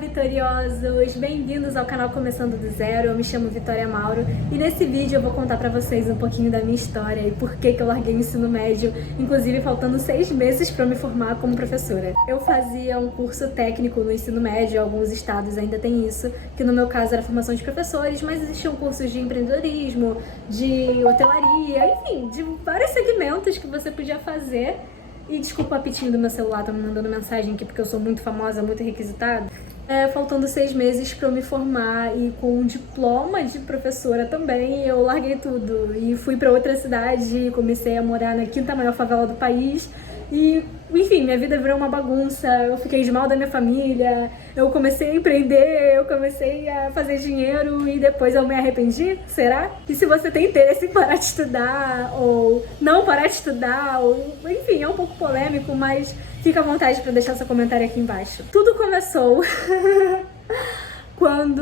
vitoriosos! Bem-vindos ao canal Começando do Zero. Eu me chamo Vitória Mauro e nesse vídeo eu vou contar pra vocês um pouquinho da minha história e por que eu larguei o ensino médio, inclusive faltando 6 meses pra me formar como professora. Eu fazia um curso técnico no ensino médio, alguns estados ainda tem isso, que no meu caso era formação de professores, mas existiam cursos de empreendedorismo, de hotelaria, enfim, de vários segmentos que você podia fazer. E desculpa o apitinho do meu celular, tá me mandando mensagem aqui porque eu sou muito famosa, muito requisitada. Faltando 6 meses pra eu me formar e com um diploma de professora também, eu larguei tudo e fui pra outra cidade, comecei a morar na 5ª maior favela do país e, enfim, minha vida virou uma bagunça, eu fiquei de mal da minha família, eu comecei a empreender, eu comecei a fazer dinheiro e depois eu me arrependi, será? E se você tem interesse em parar de estudar ou não parar de estudar, ou, enfim, é um pouco polêmico, mas fica à vontade para deixar seu comentário aqui embaixo. Tudo começou quando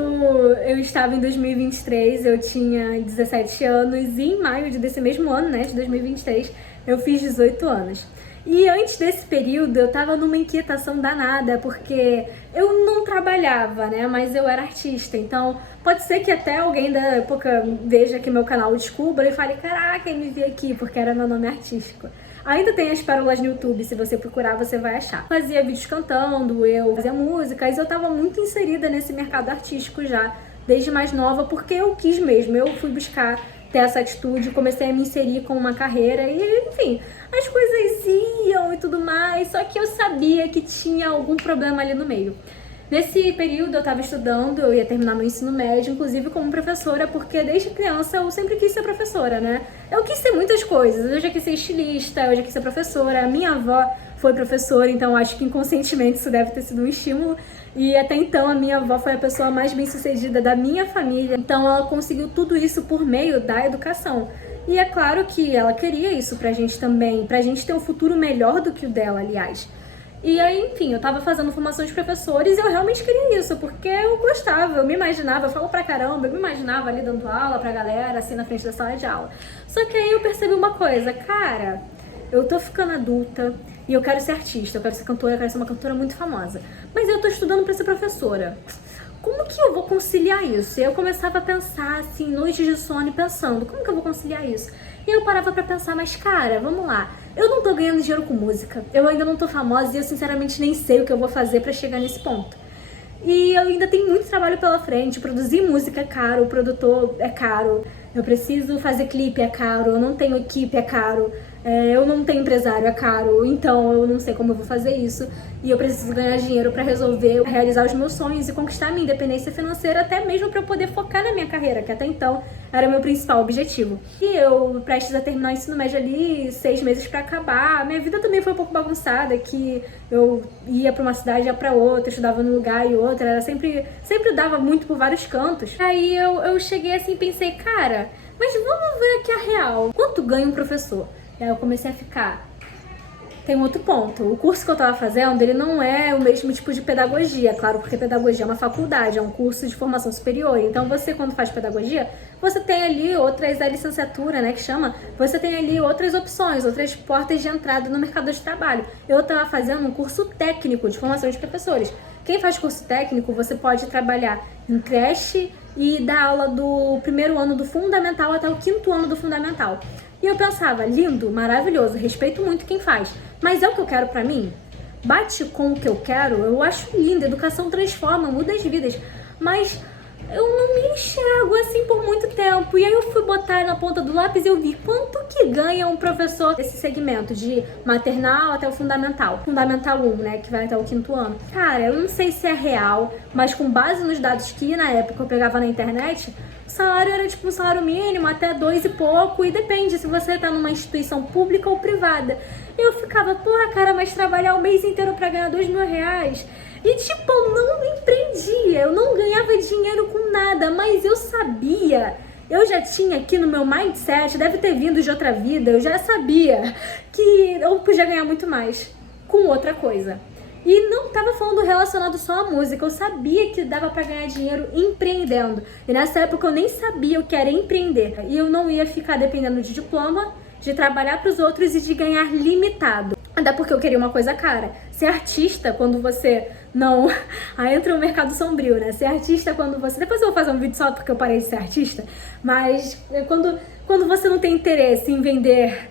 eu estava em 2023, eu tinha 17 anos e em maio desse mesmo ano, né, de 2023, eu fiz 18 anos. E antes desse período eu tava numa inquietação danada, porque eu não trabalhava, né, mas eu era artista, então pode ser que até alguém da época veja aqui meu canal, descubra e fale, caraca, ele me viu aqui, porque era meu nome artístico. Ainda tem as pérolas no YouTube, se você procurar você vai achar. Fazia vídeos cantando, eu fazia músicas, eu tava muito inserida nesse mercado artístico já, desde mais nova, porque eu quis mesmo, eu fui buscar ter essa atitude, comecei a me inserir com uma carreira e, enfim, as coisas iam e tudo mais, só que eu sabia que tinha algum problema ali no meio. Nesse período eu estava estudando, eu ia terminar meu ensino médio, inclusive como professora, porque desde criança eu sempre quis ser professora, né? Eu quis ser muitas coisas, eu já quis ser estilista, eu já quis ser professora, a minha avó foi professora, então acho que inconscientemente isso deve ter sido um estímulo. E até então a minha avó foi a pessoa mais bem-sucedida da minha família, então ela conseguiu tudo isso por meio da educação. E é claro que ela queria isso pra gente também, pra gente ter um futuro melhor do que o dela, aliás. E aí, enfim, eu tava fazendo formação de professores e eu realmente queria isso, porque eu gostava, eu me imaginava, eu falo pra caramba, eu me imaginava ali dando aula pra galera, assim, na frente da sala de aula. Só que aí eu percebi uma coisa, cara, eu tô ficando adulta e eu quero ser artista, eu quero ser cantora, eu quero ser uma cantora muito famosa, mas eu tô estudando pra ser professora. Como que eu vou conciliar isso? E eu começava a pensar, assim, noites de sono, pensando, como que eu vou conciliar isso? E eu parava pra pensar, mas cara, vamos lá, eu não tô ganhando dinheiro com música, eu ainda não tô famosa e eu sinceramente nem sei o que eu vou fazer pra chegar nesse ponto. E eu ainda tenho muito trabalho pela frente, produzir música é caro, o produtor é caro, eu preciso fazer clipe é caro, eu não tenho equipe é caro, eu não tenho empresário é caro, então eu não sei como eu vou fazer isso e eu preciso ganhar dinheiro pra resolver, realizar os meus sonhos e conquistar a minha independência financeira, até mesmo pra eu poder focar na minha carreira, que até então era o meu principal objetivo. E eu, prestes a terminar o ensino médio ali, 6 meses pra acabar, minha vida também foi um pouco bagunçada, que eu ia pra uma cidade, ia pra outra, estudava num lugar e outra, era sempre dava muito por vários cantos. Aí eu cheguei assim e pensei, cara, mas vamos ver aqui a real, quanto ganha um professor? E aí eu comecei a ficar, tem um outro ponto, o curso que eu tava fazendo, ele não é o mesmo tipo de pedagogia, claro, porque pedagogia é uma faculdade, é um curso de formação superior, então você quando faz pedagogia, você tem ali outras, a licenciatura, né, que chama, você tem ali outras opções, outras portas de entrada no mercado de trabalho. Eu tava fazendo um curso técnico de formação de professores. Quem faz curso técnico, você pode trabalhar em creche e dar aula do 1º ano do fundamental até o 5º ano do fundamental. E eu pensava, lindo, maravilhoso, respeito muito quem faz, mas é o que eu quero pra mim? Bate com o que eu quero? Eu acho lindo, educação transforma, muda as vidas, mas eu não me enxergo assim por muito tempo. E aí eu fui botar na ponta do lápis e eu vi quanto que ganha um professor desse segmento, de maternal até o fundamental. Fundamental 1, né, que vai até o 5º ano. Cara, eu não sei se é real, mas com base nos dados que na época eu pegava na internet, o salário era tipo um salário mínimo, até 2 e pouco, e depende se você tá numa instituição pública ou privada. Eu ficava, porra, cara, mas trabalhar o mês inteiro pra ganhar R$2.000... E tipo, eu não empreendia, eu não ganhava dinheiro com nada, mas eu sabia, eu já tinha aqui no meu mindset, deve ter vindo de outra vida, eu já sabia que eu podia ganhar muito mais com outra coisa. E não estava falando relacionado só à música, eu sabia que dava para ganhar dinheiro empreendendo. E nessa época eu nem sabia o que era empreender. E eu não ia ficar dependendo de diploma, de trabalhar para os outros e de ganhar limitado. Até porque eu queria uma coisa cara. Ser artista, quando você não... Aí entra o mercado sombrio, né? Ser artista quando você... Depois eu vou fazer um vídeo só porque eu parei de ser artista. Mas quando você não tem interesse em vender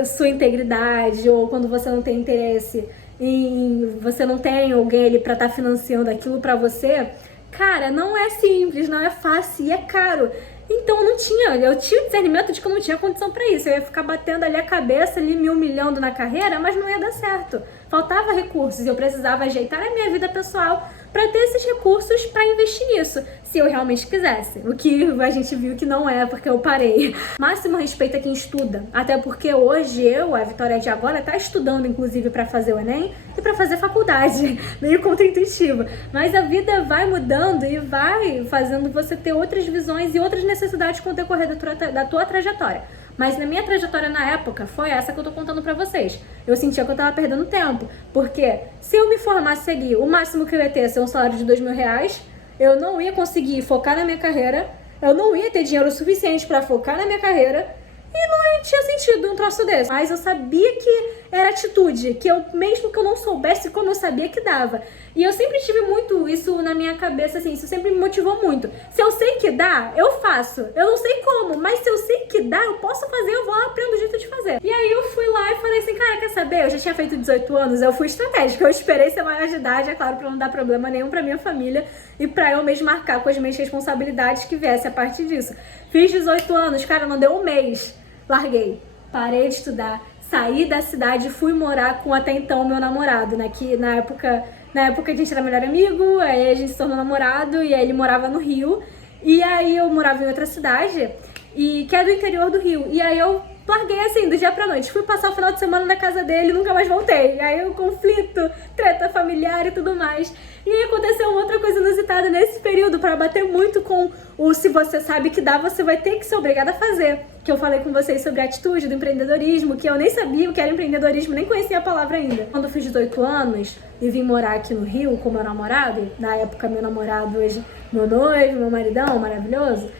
a sua integridade, ou quando você não tem interesse em... Você não tem alguém ali pra estar financiando aquilo pra você... Cara, não é simples, não é fácil e é caro. Então eu tinha o discernimento de que eu não tinha condição pra isso. Eu ia ficar batendo ali a cabeça, ali me humilhando na carreira, mas não ia dar certo. Faltava recursos e eu precisava ajeitar a minha vida pessoal pra ter esses recursos pra investir nisso, se eu realmente quisesse. O que a gente viu que não é, porque eu parei. Máximo respeito a quem estuda, até porque hoje a Vitória de agora, tá estudando inclusive pra fazer o Enem e pra fazer faculdade, meio contra-intuitivo. Mas a vida vai mudando e vai fazendo você ter outras visões e outras necessidades com o decorrer da tua trajetória. Mas na minha trajetória na época, foi essa que eu tô contando pra vocês. Eu sentia que eu tava perdendo tempo. Porque se eu me formasse ali, o máximo que eu ia ter ia ser um salário de R$2.000, eu não ia conseguir focar na minha carreira, eu não ia ter dinheiro suficiente pra focar na minha carreira, e não tinha sentido um troço desse. Mas eu sabia que era atitude, que eu, mesmo que eu não soubesse como, eu sabia que dava. E eu sempre tive muito isso na minha cabeça, assim, isso sempre me motivou muito. Se eu sei que dá, eu faço. Eu não sei como, mas se eu sei que dá, eu posso fazer, eu vou lá, aprendo o jeito de fazer. E aí eu fui lá e falei assim, cara, quer saber? Eu já tinha feito 18 anos, eu fui estratégica. Eu esperei ser maior de idade, é claro, pra não dar problema nenhum pra minha família e pra eu mesmo marcar com as minhas responsabilidades que viesse a partir disso. Fiz 18 anos, cara, não deu um mês. Larguei, parei de estudar, saí da cidade e fui morar com até então meu namorado, né? Que na época a gente era melhor amigo, aí a gente se tornou namorado e aí ele morava no Rio. E aí eu morava em outra cidade, que é do interior do Rio. E aí eu larguei assim, do dia pra noite. Fui passar o final de semana na casa dele e nunca mais voltei. Aí o conflito, treta familiar e tudo mais. E aí aconteceu outra coisa inusitada nesse período, pra bater muito com o se você sabe que dá, você vai ter que ser obrigada a fazer. Que eu falei com vocês sobre a atitude do empreendedorismo, que eu nem sabia o que era empreendedorismo, nem conhecia a palavra ainda. Quando eu fiz 18 anos e vim morar aqui no Rio com meu namorado, na época meu namorado, hoje meu noivo, meu maridão maravilhoso,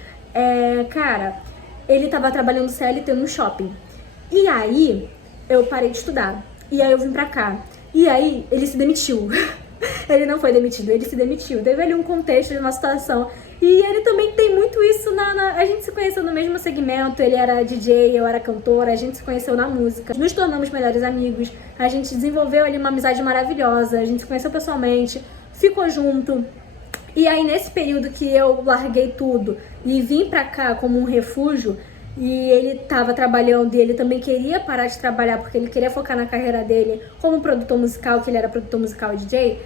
cara, ele tava trabalhando CLT no shopping. E aí eu parei de estudar. E aí eu vim pra cá. E aí ele se demitiu. Ele não foi demitido, ele se demitiu. Teve ali um contexto de uma situação. E ele também tem muito isso a gente se conheceu no mesmo segmento, ele era DJ, eu era cantora, a gente se conheceu na música. Nos tornamos melhores amigos, a gente desenvolveu ali uma amizade maravilhosa, a gente se conheceu pessoalmente, ficou junto. E aí nesse período que eu larguei tudo e vim pra cá como um refúgio, e ele tava trabalhando e ele também queria parar de trabalhar porque ele queria focar na carreira dele como produtor musical, que ele era produtor musical e DJ,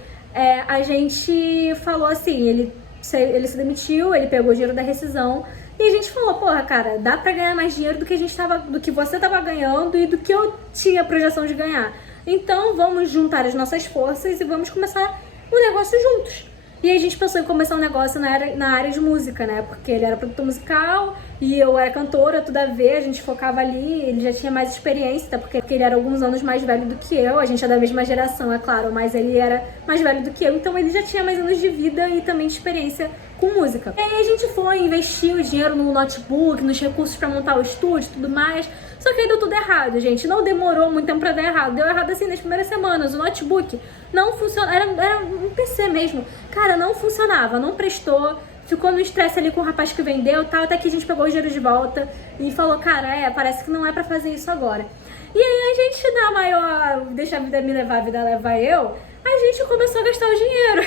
a gente falou assim, ele se demitiu, ele pegou o dinheiro da rescisão e a gente falou, porra, cara, dá pra ganhar mais dinheiro do que você tava ganhando e do que eu tinha projeção de ganhar. Então vamos juntar as nossas forças e vamos começar o negócio juntos. E aí a gente pensou em começar um negócio na área de música, né? Porque ele era produtor musical e eu era cantora, tudo a ver, a gente focava ali, ele já tinha mais experiência, até porque ele era alguns anos mais velho do que eu, a gente é da mesma geração, é claro, mas ele era mais velho do que eu, então ele já tinha mais anos de vida e também de experiência com música. E aí a gente foi investir o dinheiro no notebook, nos recursos pra montar o estúdio e tudo mais. Só que aí deu tudo errado, gente. Não demorou muito tempo pra dar errado. Deu errado assim nas primeiras semanas. O notebook não funcionava. Era um PC mesmo. Cara, não funcionava, não prestou. Ficou no estresse ali com o rapaz que vendeu e tal. Até que a gente pegou o dinheiro de volta e falou, cara, parece que não é pra fazer isso agora. E aí a gente, na maior deixa a vida me levar, a vida leva eu, a gente começou a gastar o dinheiro.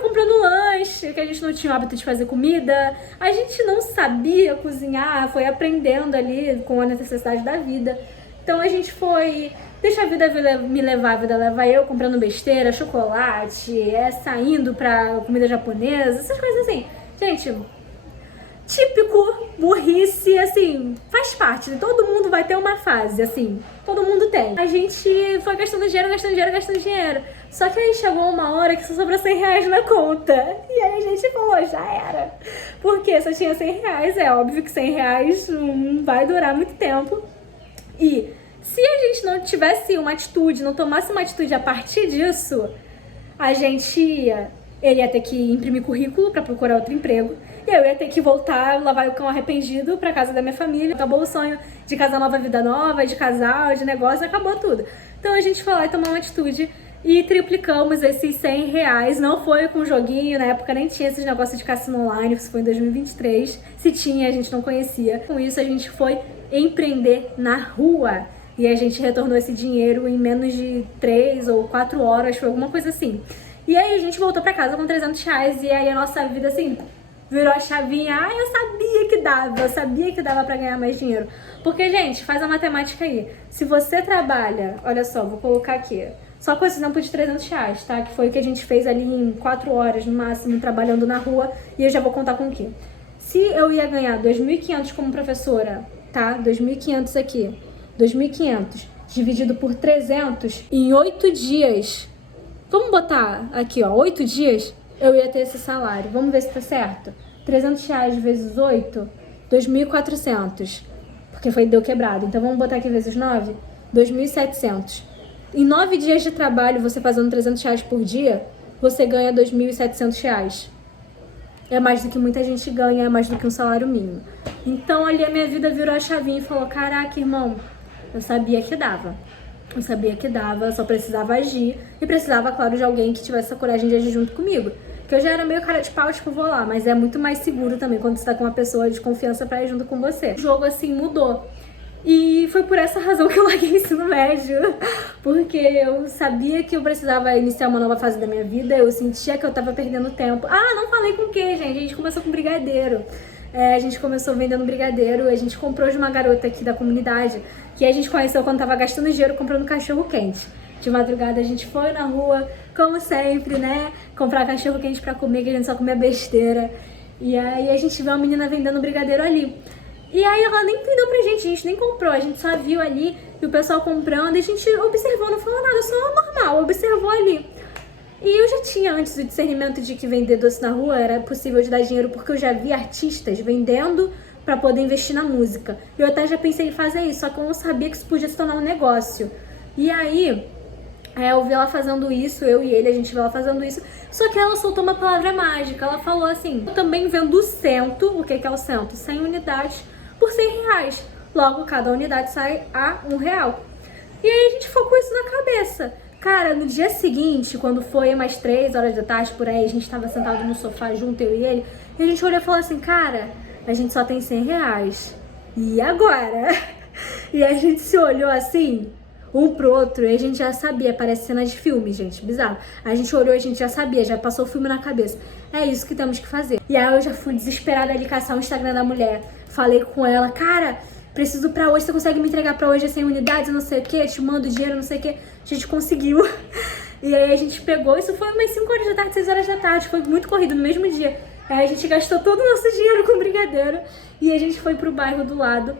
Comprando lanche, que a gente não tinha o hábito de fazer comida. A gente não sabia cozinhar, foi aprendendo ali com a necessidade da vida. Então a gente foi, deixa a vida me levar, a vida leva eu, comprando besteira, chocolate, saindo pra comida japonesa, essas coisas assim. Gente, típico, burrice, assim, faz parte. Todo mundo vai ter uma fase, assim, todo mundo tem. A gente foi gastando dinheiro. Só que aí chegou uma hora que só sobrou R$100 na conta. E aí a gente falou, já era. Porque só tinha R$100, é óbvio que R$100 não vai durar muito tempo. E se a gente não tivesse uma atitude, não tomasse uma atitude a partir disso, a gente ia ele ia ter que imprimir currículo pra procurar outro emprego, e eu ia ter que voltar, lavar o cão arrependido pra casa da minha família. Acabou o sonho de casar nova, vida nova, de casal, de negócio, acabou tudo. Então a gente foi lá e tomou uma atitude e triplicamos esses R$100. Não foi com joguinho, na época nem tinha esses negócios de cassino online, isso foi em 2023. Se tinha, a gente não conhecia. Com isso a gente foi empreender na rua. E a gente retornou esse dinheiro em menos de 3 ou 4 horas, foi alguma coisa assim. E aí a gente voltou pra casa com R$300 e aí a nossa vida assim virou a chavinha. Ah, eu sabia que dava pra ganhar mais dinheiro. Porque, gente, faz a matemática aí. Se você trabalha, olha só, vou colocar aqui, só com esse exemplo de R$300, tá? Que foi o que a gente fez ali em 4 horas no máximo, trabalhando na rua, e eu já vou contar com o quê? Se eu ia ganhar 2.500 como professora, tá? 2.500 aqui, 2.500 dividido por 300 em 8 dias. Vamos botar aqui, ó, 8 dias eu ia ter esse salário. Vamos ver se tá certo. R$300 vezes 8, 2.400. Porque deu quebrado. Então vamos botar aqui vezes 9, 2.700. Em 9 dias de trabalho, você fazendo R$300 por dia, você ganha R$2.700. É mais do que muita gente ganha, é mais do que um salário mínimo. Então ali a minha vida virou a chavinha e falou, caraca, irmão, eu sabia que dava. Eu sabia que dava, só precisava agir. E precisava, claro, de alguém que tivesse a coragem de agir junto comigo. Porque eu já era meio cara de pau, tipo, vou lá. Mas é muito mais seguro também quando você tá com uma pessoa de confiança pra ir junto com você. O jogo, assim, mudou. E foi por essa razão que eu larguei o ensino médio. Porque eu sabia que eu precisava iniciar uma nova fase da minha vida. Eu sentia que eu tava perdendo tempo. Ah, não falei com o quê, gente? A gente começou com brigadeiro. A gente começou vendendo brigadeiro. A gente comprou de uma garota aqui da comunidade que a gente conheceu quando tava gastando dinheiro comprando cachorro quente. De madrugada a gente foi na rua, como sempre, né? Comprar cachorro quente pra comer, que a gente só comia besteira. E aí a gente viu uma menina vendendo brigadeiro ali. E aí ela nem vendeu pra gente, a gente nem comprou, a gente só viu ali e o pessoal comprando e a gente observou, não falou nada, só normal, observou ali. E eu já tinha antes o discernimento de que vender doce na rua era possível de dar dinheiro, porque eu já vi artistas vendendo pra poder investir na música. Eu até já pensei em fazer isso, só que eu não sabia que isso podia se tornar um negócio. E aí, eu vi ela fazendo isso, eu e ele, a gente viu ela fazendo isso, só que ela soltou uma palavra mágica, ela falou assim, eu também vendo cento, o que é o cento? 100 unidades por R$100. Logo, cada unidade sai a R$1. E aí a gente focou isso na cabeça. Cara, no dia seguinte, quando foi mais 3 horas da tarde, por aí, a gente tava sentado no sofá junto, eu e ele, e a gente olhou e falou assim, cara, a gente só tem R$100. E agora? E a gente se olhou assim, um pro outro, e a gente já sabia, parece cena de filme, gente, bizarro. A gente olhou e a gente já sabia, já passou o filme na cabeça. É isso que temos que fazer. E aí eu já fui desesperada ali caçar o Instagram da mulher. Falei com ela, cara, preciso pra hoje, você consegue me entregar pra hoje 100 unidades, não sei o que, te mando dinheiro, não sei o que. A gente conseguiu. E aí a gente pegou, isso foi umas 5 horas da tarde, 6 horas da tarde, foi muito corrido no mesmo dia. Aí a gente gastou todo o nosso dinheiro com brigadeiro e a gente foi pro bairro do lado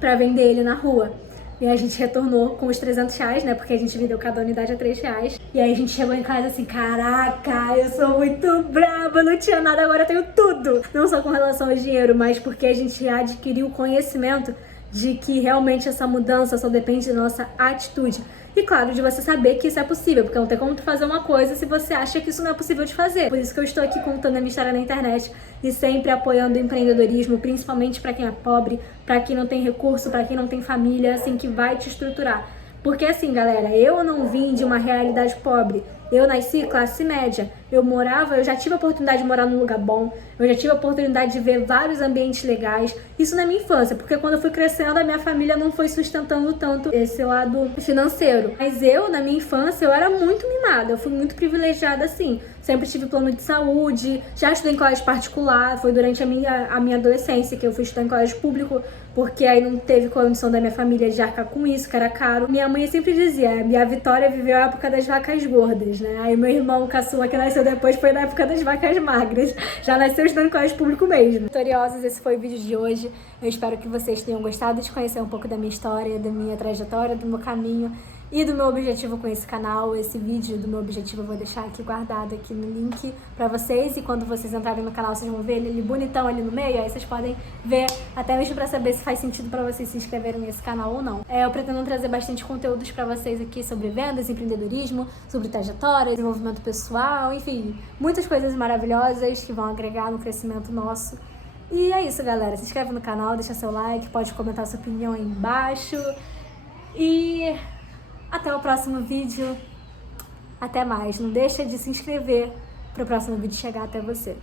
pra vender ele na rua. E aí a gente retornou com os R$300, né? Porque a gente vendeu cada unidade a R$3. E aí a gente chegou em casa assim, caraca, eu sou muito braba, não tinha nada, agora eu tenho tudo. Não só com relação ao dinheiro, mas porque a gente adquiriu o conhecimento de que realmente essa mudança só depende da nossa atitude. E claro, de você saber que isso é possível, porque não tem como tu fazer uma coisa se você acha que isso não é possível de fazer. Por isso que eu estou aqui contando a minha história na internet e sempre apoiando o empreendedorismo, principalmente para quem é pobre, para quem não tem recurso, para quem não tem família, assim, que vai te estruturar. Porque assim, galera, eu não vim de uma realidade pobre. Eu nasci classe média. Eu já tive a oportunidade de morar num lugar bom. Eu já tive a oportunidade de ver vários ambientes legais. Isso na minha infância, porque quando eu fui crescendo, a minha família não foi sustentando tanto esse lado financeiro. Mas eu, na minha infância, eu era muito mimada. Eu fui muito privilegiada, assim. Sempre tive plano de saúde. Já estudei em colégio particular. Foi durante a minha adolescência que eu fui estudar em colégio público, porque aí não teve condição da minha família de arcar com isso, que era caro. Minha mãe sempre dizia, a Vitória viveu a época das vacas gordas, né? Aí meu irmão caçula, que nasceu depois, foi na época das vacas magras. Já nasceu estudando em colégio público mesmo. Vitoriosos, esse foi o vídeo de hoje. Eu espero que vocês tenham gostado de conhecer um pouco da minha história, da minha trajetória, do meu caminho. e do meu objetivo com esse canal. Esse vídeo do meu objetivo eu vou deixar aqui guardado aqui no link pra vocês, e quando vocês entrarem no canal vocês vão ver ele bonitão ali no meio, aí vocês podem ver, até mesmo pra saber se faz sentido pra vocês se inscreverem nesse canal ou não. Eu pretendo trazer bastante conteúdos pra vocês aqui sobre vendas, empreendedorismo, sobre trajetória, desenvolvimento pessoal, enfim, muitas coisas maravilhosas que vão agregar no crescimento nosso. E é isso, galera. Se inscreve no canal, deixa seu like, pode comentar sua opinião aí embaixo. E até o próximo vídeo. Até mais. Não deixa de se inscrever para o próximo vídeo chegar até você.